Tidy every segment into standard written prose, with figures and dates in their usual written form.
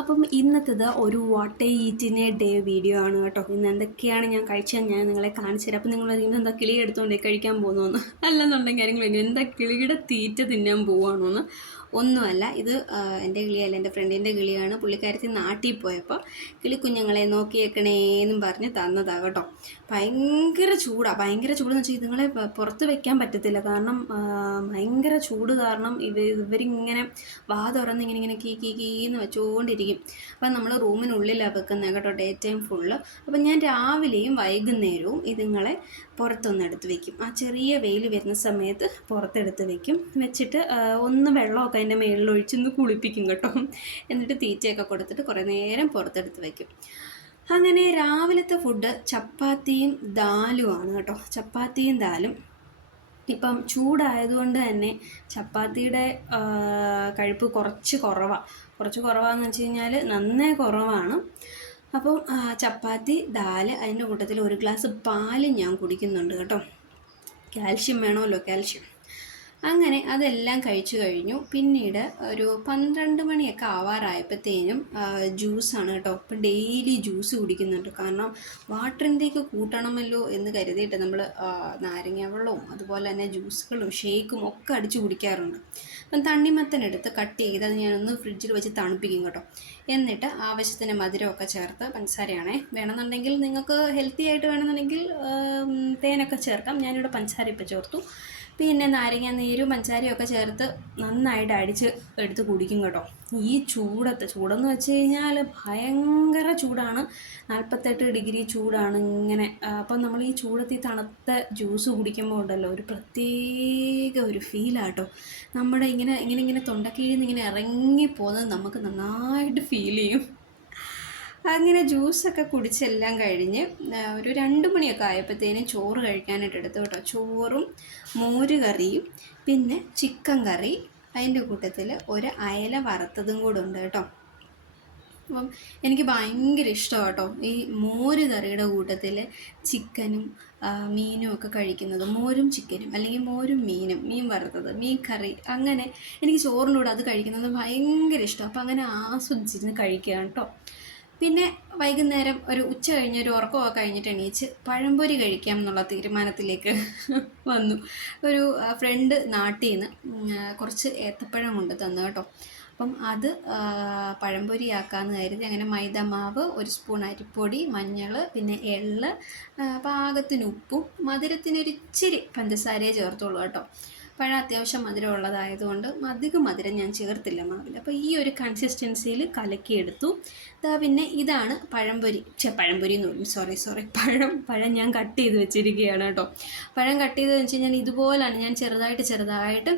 അപ്പം ഇന്നത്തേത് ഒരു what ഈറ്റിനെ day video ആണ് കേട്ടോ. ഇന്ന് എന്തൊക്കെയാണ് ഞാൻ കഴിച്ചത് ഞാൻ നിങ്ങളെ കാണിച്ചു തരാം. അപ്പം നിങ്ങൾ ഇന്ന് എന്താ കിളി എടുത്തുകൊണ്ട് കഴിക്കാൻ പോകുന്നു അല്ലെന്നുണ്ടെങ്കിൽ ആരെങ്കിലും എന്താ കിളിയുടെ തീറ്റ തിന്നാൻ പോവുകയാണോന്ന്. ഒന്നുമല്ല, ഇത് എൻ്റെ കിളിയല്ല, എൻ്റെ ഫ്രണ്ടിൻ്റെ കിളിയാണ്. പുള്ളിക്കാരത്തി നാട്ടിൽ പോയപ്പോൾ കിളിക്കുഞ്ഞുങ്ങളെ നോക്കിയേക്കണേന്നും പറഞ്ഞ് തന്നതാണ് കേട്ടോ. ഭയങ്കര ചൂടാണ്. ഭയങ്കര ചൂടെന്ന് വെച്ചാൽ ഇതുങ്ങളെ പുറത്ത് വെക്കാൻ പറ്റത്തില്ല. കാരണം ഭയങ്കര ചൂട് കാരണം ഇവരിങ്ങനെ വാ തുറന്ന് ഇങ്ങനെ ഇങ്ങനെ കീ കീ കീന്ന് വെച്ചുകൊണ്ടിരിക്കും. അപ്പം നമ്മൾ റൂമിനുള്ളിലാണ് വെക്കുന്നത് കേട്ടോ, ഡേ ടൈം ഫുള്ള്. അപ്പം ഞാൻ രാവിലെയും വൈകുന്നേരവും ഇതുങ്ങളെ പുറത്തൊന്ന് എടുത്ത് വെക്കും. ആ ചെറിയ വെയിൽ വരുന്ന സമയത്ത് പുറത്തെടുത്ത് വെക്കും. വെച്ചിട്ട് ഒന്ന് വെള്ളമൊക്കെ അതിൻ്റെ മേളിലൊഴിച്ച് ഒന്ന് കുളിപ്പിക്കും കേട്ടോ. എന്നിട്ട് തീറ്റയൊക്കെ കൊടുത്തിട്ട് കുറേ നേരം പുറത്തെടുത്ത് വെക്കും. അങ്ങനെ രാവിലത്തെ ഫുഡ് ചപ്പാത്തിയും ദാലുമാണ് കേട്ടോ. ചപ്പാത്തിയും ദാലും. ഇപ്പം ചൂടായതുകൊണ്ട് തന്നെ ചപ്പാത്തിയുടെ കഴിപ്പ് കുറച്ച് കുറവാണെന്ന് വെച്ച് കഴിഞ്ഞാൽ നന്നേ കുറവാണ്. അപ്പം ചപ്പാത്തി ദാല്, അതിൻ്റെ കൂട്ടത്തിൽ ഒരു ഗ്ലാസ് പാല് ഞാൻ കുടിക്കുന്നുണ്ട് കേട്ടോ. കാൽഷ്യം വേണമല്ലോ, കാൽഷ്യം. അങ്ങനെ അതെല്ലാം കഴിച്ചു കഴിഞ്ഞു. പിന്നീട് ഒരു 12 മണിയൊക്കെ ആവാറായപ്പോഴത്തേനും ജ്യൂസാണ് കേട്ടോ. ഇപ്പം ഡെയിലി ജ്യൂസ് കുടിക്കുന്നുണ്ട്. കാരണം വാട്ടർ ഇൻടേക്ക് കൂട്ടണമല്ലോ എന്ന് കരുതിയിട്ട് നമ്മൾ നാരങ്ങ വെള്ളവും അതുപോലെ തന്നെ ജ്യൂസുകളും ഷേക്കും ഒക്കെ അടിച്ച് കുടിക്കാറുണ്ട്. അപ്പം തണ്ണിമത്തനെടുത്ത് കട്ട് ചെയ്ത് അത് ഞാനൊന്ന് ഫ്രിഡ്ജിൽ വെച്ച് തണുപ്പിക്കും കേട്ടോ. എന്നിട്ട് ആവശ്യത്തിന് മധുരമൊക്കെ ചേർത്ത്, പഞ്ചസാരയാണേ വേണമെന്നുണ്ടെങ്കിൽ നിങ്ങൾക്ക് ഹെൽത്തി ആയിട്ട് വേണമെന്നുണ്ടെങ്കിൽ തേനൊക്കെ ചേർക്കാം. ഞാനിവിടെ പഞ്ചസാര ഇപ്പോൾ ചേർത്തു. പിന്നെ നാരങ്ങ നീരും പഞ്ചസാരയും ഒക്കെ ചേർത്ത് നന്നായിട്ട് അടിച്ച് എടുത്ത് കുടിക്കും കേട്ടോ. ഈ ചൂടെന്ന് വെച്ച് കഴിഞ്ഞാൽ ഭയങ്കര ചൂടാണ്. 48 ഡിഗ്രി ചൂടാണ് ഇങ്ങനെ. അപ്പം നമ്മൾ ഈ ചൂടത്ത് ഈ തണുത്ത ജ്യൂസ് കുടിക്കുമ്പോൾ ഉണ്ടല്ലോ, ഒരു പ്രത്യേക ഒരു ഫീലാട്ടോ. നമ്മുടെ ഇങ്ങനെ തൊണ്ടക്കീഴിൽ നിന്ന് ഇങ്ങനെ ഇറങ്ങിപ്പോകുന്നത് നമുക്ക് നന്നായിട്ട് ഫീൽ ചെയ്യും. അങ്ങനെ ജ്യൂസൊക്കെ കുടിച്ചെല്ലാം കഴിഞ്ഞ് ഒരു 2 മണിയൊക്കെ ആയപ്പോഴത്തേനും ചോറ് കഴിക്കാനായിട്ട് എടുത്തു കേട്ടോ. ചോറും മോര് കറിയും പിന്നെ ചിക്കൻ കറി, അതിൻ്റെ കൂട്ടത്തിൽ ഒരു അയല വറുത്തതും കൂടെ ഉണ്ട് കേട്ടോ. അപ്പം എനിക്ക് ഭയങ്കര ഇഷ്ടമാണ് കേട്ടോ ഈ മോര് കറിയുടെ കൂട്ടത്തിൽ ചിക്കനും മീനും ഒക്കെ കഴിക്കുന്നത്. മോരും ചിക്കനും അല്ലെങ്കിൽ മോരും മീനും, മീൻ വറുത്തത്, മീൻ കറി, അങ്ങനെ എനിക്ക് ചോറിൻ്റെ കൂടെ അത് കഴിക്കുന്നത് ഭയങ്കര ഇഷ്ടമാണ്. അപ്പം അങ്ങനെ ആസ്വദിച്ചിരുന്ന് കഴിക്കുകയാണ് കേട്ടോ. പിന്നെ വൈകുന്നേരം ഒരു ഉച്ച കഴിഞ്ഞ് ഒരു ഉറക്കമൊക്കെ കഴിഞ്ഞിട്ട് എണീച്ച് പഴംപൊരി കഴിക്കാം എന്നുള്ള തീരുമാനത്തിലേക്ക് വന്നു. ഒരു ഫ്രണ്ട് നാട്ടിൽ നിന്ന് കുറച്ച് ഏത്തപ്പഴം കൊണ്ട് തന്നു കേട്ടോ. അപ്പം അത് പഴംപൊരി ആക്കാമെന്ന് കരുതി അങ്ങനെ മൈദ മാവ്, 1 സ്പൂൺ അരിപ്പൊടി, മഞ്ഞൾ, പിന്നെ എള്ള്, പാകത്തിന് ഉപ്പും മധുരത്തിനൊരിച്ചിരി പഞ്ചസാരയെ ചേർത്തുള്ളൂ കേട്ടോ. പഴം അത്യാവശ്യം മധുരം ഉള്ളതായതുകൊണ്ട് അധികം മധുരം ഞാൻ ചേർത്തില്ല മാവിൽ. അപ്പോൾ ഈ ഒരു കൺസിസ്റ്റൻസിയിൽ കലക്കിയെടുത്തു. പിന്നെ ഇതാണ് പഴംപൊരി എന്ന് പറയും, സോറി പഴം ഞാൻ കട്ട് ചെയ്ത് വെച്ചിരിക്കുകയാണ് കേട്ടോ. പഴം കട്ട് ചെയ്തതെന്ന് വെച്ച് കഴിഞ്ഞാൽ ഇതുപോലാണ്. ഞാൻ ചെറുതായിട്ട്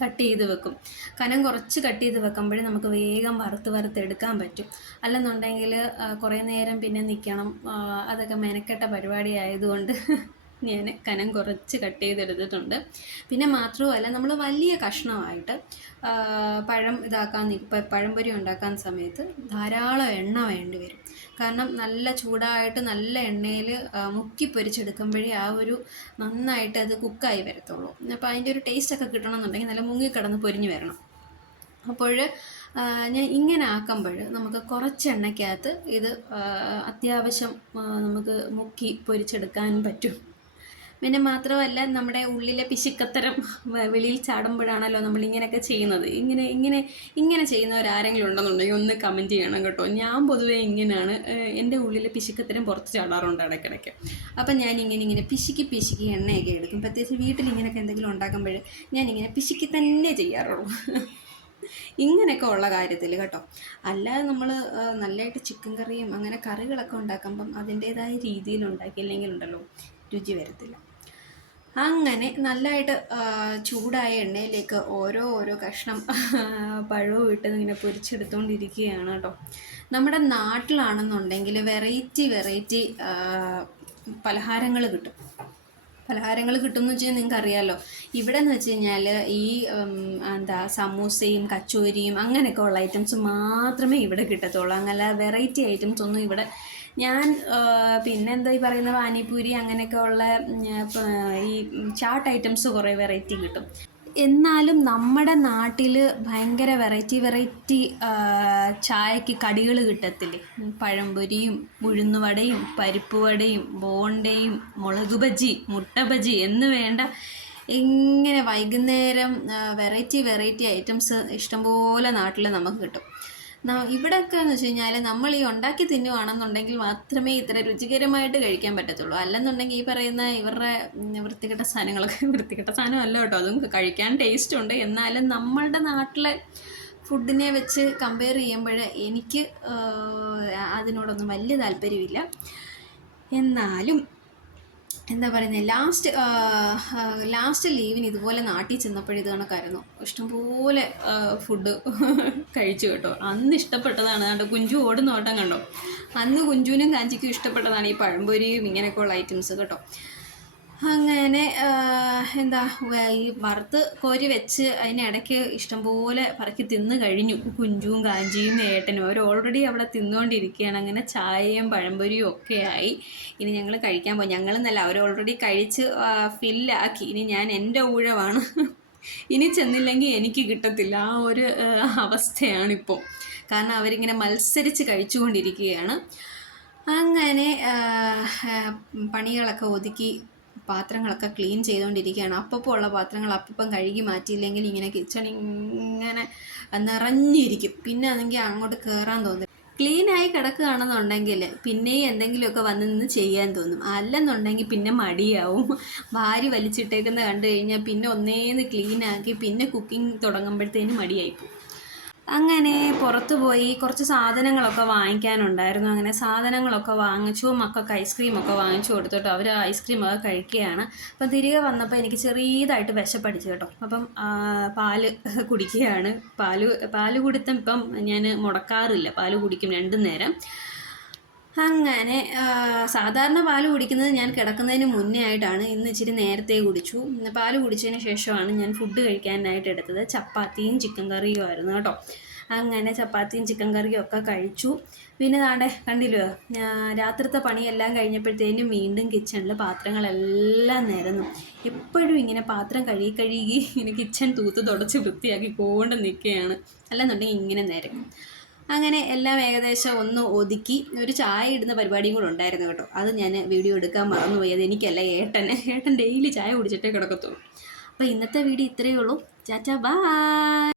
കട്ട് ചെയ്ത് വെക്കും. കനം കുറച്ച് കട്ട് ചെയ്ത് വെക്കുമ്പോഴേ നമുക്ക് വേഗം വറുത്തെടുക്കാൻ പറ്റും. അല്ലെന്നുണ്ടെങ്കിൽ കുറേ നേരം പിന്നെ നിൽക്കണം. അതൊക്കെ മെനക്കെട്ട പരിപാടി ആയതുകൊണ്ട് ഞാൻ കനം കുറച്ച് കട്ട് ചെയ്തെടുത്തിട്ടുണ്ട്. പിന്നെ മാത്രവുമല്ല, നമ്മൾ വലിയ കഷ്ണമായിട്ട് പഴംപൊരി ഉണ്ടാക്കാൻ സമയത്ത് ധാരാളം എണ്ണ വേണ്ടി വരും. കാരണം നല്ല ചൂടായിട്ട് നല്ല എണ്ണയിൽ മുക്കി പൊരിച്ചെടുക്കുമ്പോഴേ ആ ഒരു നന്നായിട്ട് അത് കുക്കായി വരത്തുള്ളൂ. അപ്പോൾ അതിൻ്റെ ഒരു ടേസ്റ്റൊക്കെ കിട്ടണമെന്നുണ്ടെങ്കിൽ നല്ല മുങ്ങിക്കിടന്ന് പൊരിഞ്ഞ് വരണം. അപ്പോൾ ഞാൻ ഇങ്ങനെ ആക്കുമ്പോൾ നമുക്ക് കുറച്ച് എണ്ണയ്ക്കകത്ത് ഇത് അത്യാവശ്യം നമുക്ക് മുക്കി പൊരിച്ചെടുക്കാൻ പറ്റും. പിന്നെ മാത്രമല്ല, നമ്മുടെ ഉള്ളിലെ പിശുക്കത്തരം വെളിയിൽ ചാടുമ്പോഴാണല്ലോ നമ്മൾ ഇങ്ങനെയൊക്കെ ചെയ്യുന്നത്. ഇങ്ങനെ ചെയ്യുന്നവരാരെങ്കിലും ഉണ്ടെന്നുണ്ടെങ്കിൽ ഒന്ന് കമൻറ്റ് ചെയ്യണം കേട്ടോ. ഞാൻ പൊതുവേ ഇങ്ങനെയാണ്, എൻ്റെ ഉള്ളിലെ പിശുക്കത്തരം പുറത്ത് ചാടാറുണ്ട് ഇടയ്ക്കിടയ്ക്ക്. അപ്പം ഞാനിങ്ങനെ പിശുക്കി എണ്ണയൊക്കെ എടുക്കും. പ്രത്യേകിച്ച് വീട്ടിൽ ഇങ്ങനെയൊക്കെ എന്തെങ്കിലും ഉണ്ടാക്കുമ്പോൾ ഞാനിങ്ങനെ പിശുക്കി തന്നെ ചെയ്യാറുള്ളൂ. ഇങ്ങനെയൊക്കെ ഉള്ള കാര്യത്തിൽ കേട്ടോ. അല്ലാതെ നമ്മൾ നല്ലതായിട്ട് ചിക്കൻ കറിയും അങ്ങനെ കറികളൊക്കെ ഉണ്ടാക്കുമ്പം അതിൻ്റേതായ രീതിയിൽ ഉണ്ടാക്കിയില്ലെങ്കിലുണ്ടല്ലോ രുചി വരത്തില്ല. അങ്ങനെ നല്ലതായിട്ട് ചൂടായ എണ്ണയിലേക്ക് ഓരോ കഷ്ണം പഴവും ഇട്ട് ഇങ്ങനെ പൊരിച്ചെടുത്തുകൊണ്ടിരിക്കുകയാണ് കേട്ടോ. നമ്മുടെ നാട്ടിലാണെന്നുണ്ടെങ്കിൽ വെറൈറ്റി പലഹാരങ്ങൾ കിട്ടും. കിട്ടുമെന്ന് വെച്ചാൽ നിങ്ങൾക്ക് അറിയാമല്ലോ. ഇവിടെ എന്ന് വെച്ച് കഴിഞ്ഞാൽ ഈ സമൂസയും കച്ചോരിയും അങ്ങനെയൊക്കെ ഉള്ള ഐറ്റംസ് മാത്രമേ ഇവിടെ കിട്ടത്തുള്ളൂ. അങ്ങനെ വെറൈറ്റി ഐറ്റംസ് ഒന്നും ഇവിടെ ഞാൻ പിന്നെന്താ ഈ പറയുന്ന പാനിപൂരി അങ്ങനെയൊക്കെ ഉള്ള ഈ ചാട്ട് ഐറ്റംസ് കുറേ വെറൈറ്റി കിട്ടും. എന്നാലും നമ്മുടെ നാട്ടിൽ ഭയങ്കര വെറൈറ്റി ചായക്ക് കടികൾ കിട്ടത്തില്ലേ? പഴംപൊരിയും ഉഴുന്നുവടയും പരിപ്പ് വടയും ബോണ്ടയും മുളക് ബജി മുട്ട ബജി എന്ന് വേണ്ട ഇങ്ങനെ വൈകുന്നേരം വെറൈറ്റി ഐറ്റംസ് ഇഷ്ടംപോലെ നാട്ടിൽ നമുക്ക് കിട്ടും. ഇവിടെയൊക്കെ എന്ന് വെച്ച് കഴിഞ്ഞാൽ നമ്മൾ ഈ ഉണ്ടാക്കി തിന്നുവാണെന്നുണ്ടെങ്കിൽ മാത്രമേ ഇത്ര രുചികരമായിട്ട് കഴിക്കാൻ പറ്റത്തുള്ളൂ. അല്ലെന്നുണ്ടെങ്കിൽ ഈ പറയുന്ന ഇവരുടെ വൃത്തികെട്ട സാധനങ്ങളൊക്കെ വൃത്തികെട്ട സാധനമല്ല കേട്ടോ, അതും കഴിക്കാൻ ടേസ്റ്റ് ഉണ്ട്. എന്നാലും നമ്മളുടെ നാട്ടിലെ ഫുഡിനെ വെച്ച് കമ്പയർ ചെയ്യുമ്പോൾ എനിക്ക് അതിനോടൊന്നും വലിയ താല്പര്യമില്ല. എന്നാലും എന്താ പറയുന്നത്, ലാസ്റ്റ് ലീവിന് ഇതുപോലെ നാട്ടിൽ ചെന്നപ്പോഴും ഇത് കണക്കായിരുന്നു. ഇഷ്ടംപോലെ ഫുഡ് കഴിച്ചു കേട്ടോ. അന്ന് ഇഷ്ടപ്പെട്ടതാണ് കണ്ടോ, കുഞ്ചു ഓടുന്ന ഓട്ടം കണ്ടോ. അന്ന് കുഞ്ചുവിനും കാഞ്ചിക്കും ഇഷ്ടപ്പെട്ടതാണ് ഈ പഴംപൊരിയും ഇങ്ങനെയൊക്കെയുള്ള ഐറ്റംസ് കേട്ടോ. അങ്ങനെ എന്താ ഈ വറുത്ത് കോരി വെച്ച് അതിനിടയ്ക്ക് ഇഷ്ടംപോലെ പറക്കി തിന്ന് കഴിഞ്ഞു കുഞ്ചുവും കാഞ്ചിയും ഏട്ടനും. അവർ ഓൾറെഡി അവിടെ തിന്നുകൊണ്ടിരിക്കുകയാണ്. അങ്ങനെ ചായയും പഴംപൊരിയും ഒക്കെ ആയി. ഇനി ഞങ്ങൾ കഴിക്കാൻ പോകും. ഞങ്ങളെന്നല്ല, അവർ ഓൾറെഡി കഴിച്ച് ഫില്ലാക്കി. ഇനി ഞാൻ എൻ്റെ ഊഴമാണ്. ഇനി ചെന്നില്ലെങ്കിൽ എനിക്ക് കിട്ടത്തില്ല, ആ ഒരു അവസ്ഥയാണിപ്പോൾ. കാരണം അവരിങ്ങനെ മത്സരിച്ച് കഴിച്ചുകൊണ്ടിരിക്കുകയാണ്. അങ്ങനെ പണികളൊക്കെ ഒതുക്കി പാത്രങ്ങളൊക്കെ ക്ലീൻ ചെയ്തുകൊണ്ടിരിക്കുകയാണ്. അപ്പോൾ ഉള്ള പാത്രങ്ങൾ അപ്പം കഴുകി മാറ്റിയില്ലെങ്കിൽ ഇങ്ങനെ കിച്ചൺ ഇങ്ങനെ നിറഞ്ഞിരിക്കും. പിന്നെ അതെങ്കിൽ അങ്ങോട്ട് കയറാൻ തോന്നും. ക്ലീനായി കിടക്കുകയാണെന്നുണ്ടെങ്കിൽ പിന്നെയും എന്തെങ്കിലുമൊക്കെ വന്ന് നിന്ന് ചെയ്യാൻ തോന്നും. അല്ലെന്നുണ്ടെങ്കിൽ പിന്നെ മടിയാവും. വാരി വലിച്ചിട്ടേക്കുന്ന കണ്ടു കഴിഞ്ഞാൽ പിന്നെ ഒന്നേന്ന് ക്ലീനാക്കി പിന്നെ കുക്കിംഗ് തുടങ്ങുമ്പോഴത്തേനും മടിയായിപ്പോവും. അങ്ങനെ പുറത്ത് പോയി കുറച്ച് സാധനങ്ങളൊക്കെ വാങ്ങിക്കാനുണ്ടായിരുന്നു. അങ്ങനെ സാധനങ്ങളൊക്കെ വാങ്ങിച്ചു. മക്കൾക്ക് ഐസ്ക്രീമൊക്കെ വാങ്ങിച്ചു കൊടുത്തിട്ട് അവർ ഐസ്ക്രീമൊക്കെ കഴിക്കുകയാണ്. അപ്പം തിരികെ വന്നപ്പോൾ എനിക്ക് ചെറിയതായിട്ട് വിശപ്പടിച്ചു കേട്ടോ. അപ്പം പാല് കുടിക്കുകയാണ്. പാല് കുടിത്തം ഇപ്പം ഞാൻ മുടക്കാറില്ല, പാല് കുടിക്കും 2 നേരം. അങ്ങനെ സാധാരണ പാല് കുടിക്കുന്നത് ഞാൻ കിടക്കുന്നതിന് മുന്നേ ആയിട്ടാണ്. ഇന്ന് ഇച്ചിരി നേരത്തെ കുടിച്ചു. പാല് കുടിച്ചതിന് ശേഷമാണ് ഞാൻ ഫുഡ് കഴിക്കാനായിട്ട് എടുത്തത്. ചപ്പാത്തിയും ചിക്കൻ കറിയും ആയിരുന്നു കേട്ടോ. അങ്ങനെ ചപ്പാത്തിയും ചിക്കൻ കറിയും ഒക്കെ കഴിച്ചു. പിന്നെ താണ്ടെ കണ്ടില്ലോ, രാത്രിത്തെ പണിയെല്ലാം കഴിഞ്ഞപ്പോഴത്തേനും വീണ്ടും കിച്ചണിൽ പാത്രങ്ങളെല്ലാം നിരന്നു. എപ്പോഴും ഇങ്ങനെ പാത്രം കഴുകി ഇങ്ങനെ കിച്ചൺ തൂത്ത് തുടച്ച് വൃത്തിയാക്കി കൊണ്ട് നിൽക്കുകയാണ്. അല്ലെന്നുണ്ടെങ്കിൽ ഇങ്ങനെ നിരക്കും. അങ്ങനെ എല്ലാം ഏകദേശം ഒന്ന് ഒതുക്കി. ഒരു ചായ ഇടുന്ന പരിപാടിയും കൂടെ ഉണ്ടായിരുന്നു കേട്ടോ. അത് ഞാൻ വീഡിയോ എടുക്കാൻ മറന്നുപോയി. അത് എനിക്കല്ല, ഏട്ടൻ ഡെയിലി ചായ കുടിച്ചിട്ടേ കിടക്കത്തുള്ളൂ. അപ്പോൾ ഇന്നത്തെ വീഡിയോ ഇത്രയേ ഉള്ളൂ. ചാച്ചാ ബൈ.